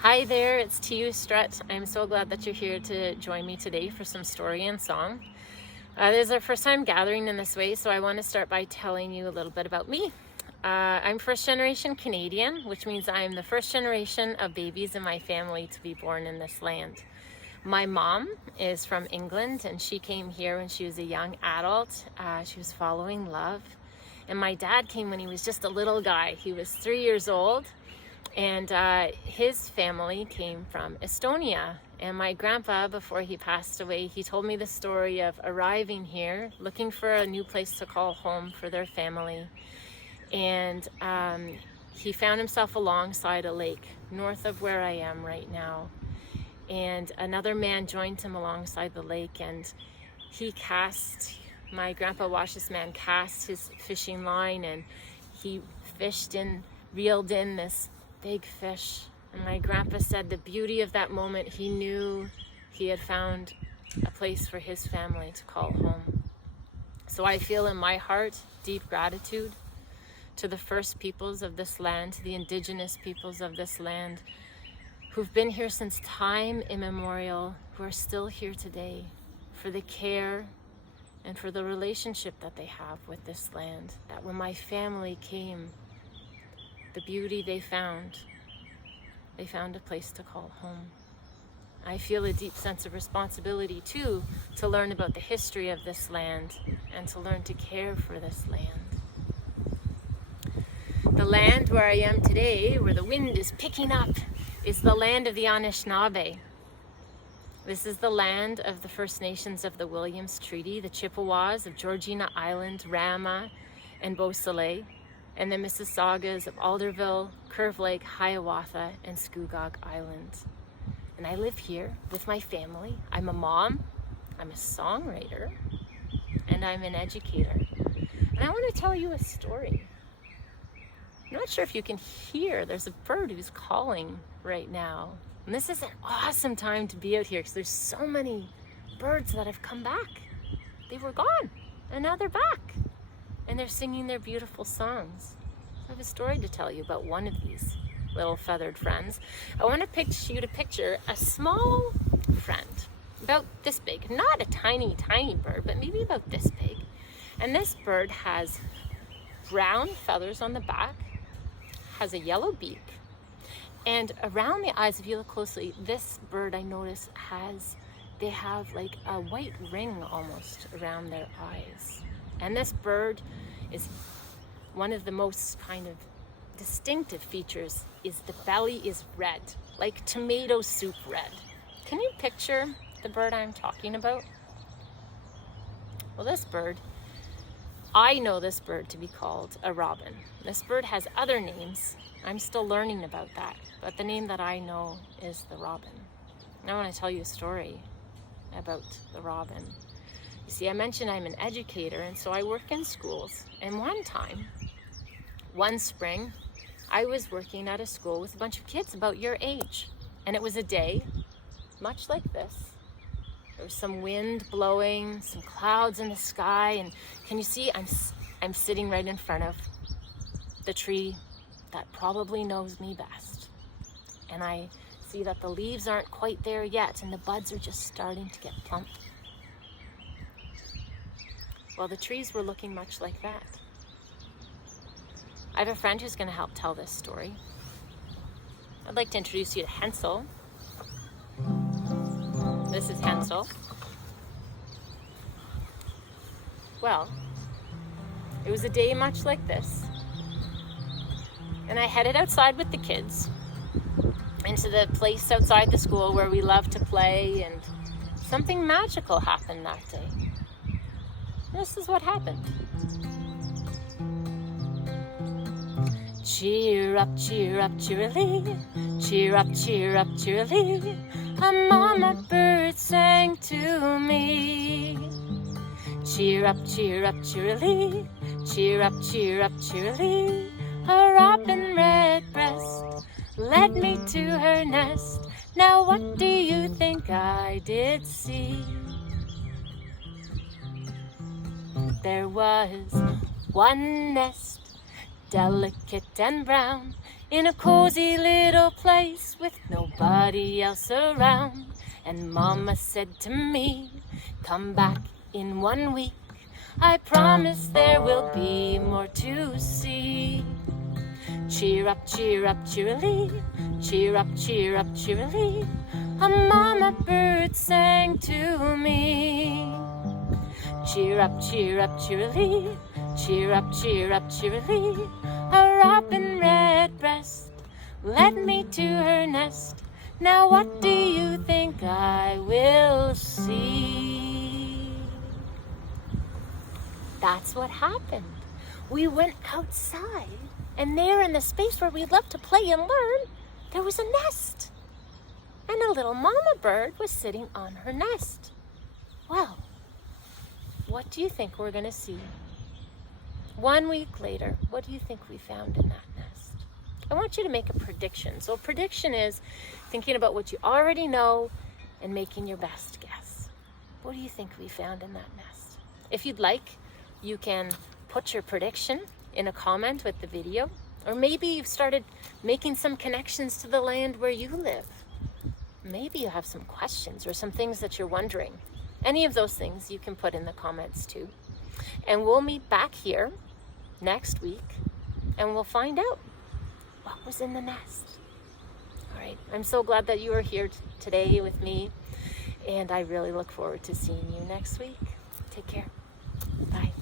Hi there, it's Tiiu Strutt. I'm so glad that you're here to join me today for some story and song. This is our first time gathering in this way, so I want to start by telling you a little bit about me. I'm first generation Canadian, which means I'm the first generation of babies in my family to be born in this land. My mom is from England, and she came here when she was a young adult. She was following love. And my dad came when he was just a little guy. He was 3 years old. And his family came from Estonia. And my grandpa, before he passed away, he told me the story of arriving here, looking for a new place to call home for their family. And he found himself alongside a lake, north of where I am right now. And another man joined him alongside the lake, and my grandpa watched this man cast his fishing line, and he reeled in this big fish. And my grandpa said the beauty of that moment, he knew he had found a place for his family to call home. So I feel in my heart deep gratitude to the first peoples of this land, to the indigenous peoples of this land who've been here since time immemorial, who are still here today, for the care and for the relationship that they have with this land. That when my family came, the beauty they found a place to call home. I feel a deep sense of responsibility too, to learn about the history of this land and to learn to care for this land. The land where I am today, where the wind is picking up, is the land of the Anishinaabe. This is the land of the First Nations of the Williams Treaty, the Chippewas of Georgina Island, Rama, and Beau Soleil, and the Mississaugas of Alderville, Curve Lake, Hiawatha, and Scugog Island. And I live here with my family. I'm a mom, I'm a songwriter, and I'm an educator. And I want to tell you a story. I'm not sure if you can hear, there's a bird who's calling right now. And this is an awesome time to be out here because there's so many birds that have come back. They were gone, and now they're back. And they're singing their beautiful songs. I have a story to tell you about one of these little feathered friends. I want you to picture a small friend, about this big. Not a tiny, tiny bird, but maybe about this big. And this bird has brown feathers on the back, has a yellow beak, and around the eyes, if you look closely, this bird, I notice, they have like a white ring almost around their eyes. And this bird is one of the most kind of distinctive features is the belly is red, like tomato soup red. Can you picture the bird I'm talking about? Well, this bird, I know this bird to be called a robin. This bird has other names. I'm still learning about that, but the name that I know is the robin. And I want to tell you a story about the robin. You see, I mentioned I'm an educator, and so I work in schools. And one spring, I was working at a school with a bunch of kids about your age. And it was a day much like this. There was some wind blowing, some clouds in the sky, and can you see I'm sitting right in front of the tree that probably knows me best. And I see that the leaves aren't quite there yet, and the buds are just starting to get plump. Well, the trees were looking much like that. I have a friend who's going to help tell this story. I'd like to introduce you to Hansel. This is Hansel. Well, it was a day much like this. And I headed outside with the kids into the place outside the school where we love to play, and something magical happened that day. This is what happened. Cheer up, cheerily. Cheer up, cheerily. A mama bird sang to me. Cheer up, cheerily. Cheer up, cheerily. A robin redbreast led me to her nest. Now what do you think I did see? There was one nest, delicate and brown, in a cozy little place with no nobody else around. And Mama said to me, come back in 1 week. I promise there will be more to see. Cheer up, cheerily. Cheer up, cheerily. A mama bird sang to me. Cheer up, cheerily. Cheer up, cheerily. A robin redbreast led me to her nest. Now what do you think I will see? That's what happened. We went outside, and there in the space where we love to play and learn, there was a nest. And a little mama bird was sitting on her nest. Well, what do you think we're gonna see? 1 week later, what do you think we found in that nest? I want you to make a prediction. So a prediction is thinking about what you already know and making your best guess. What do you think we found in that nest? If you'd like, you can put your prediction in a comment with the video, or maybe you've started making some connections to the land where you live. Maybe you have some questions or some things that you're wondering. Any of those things you can put in the comments too. And we'll meet back here next week and we'll find out what was in the nest. All right, I'm so glad that you are here today with me, and I really look forward to seeing you next week. Take care. Bye.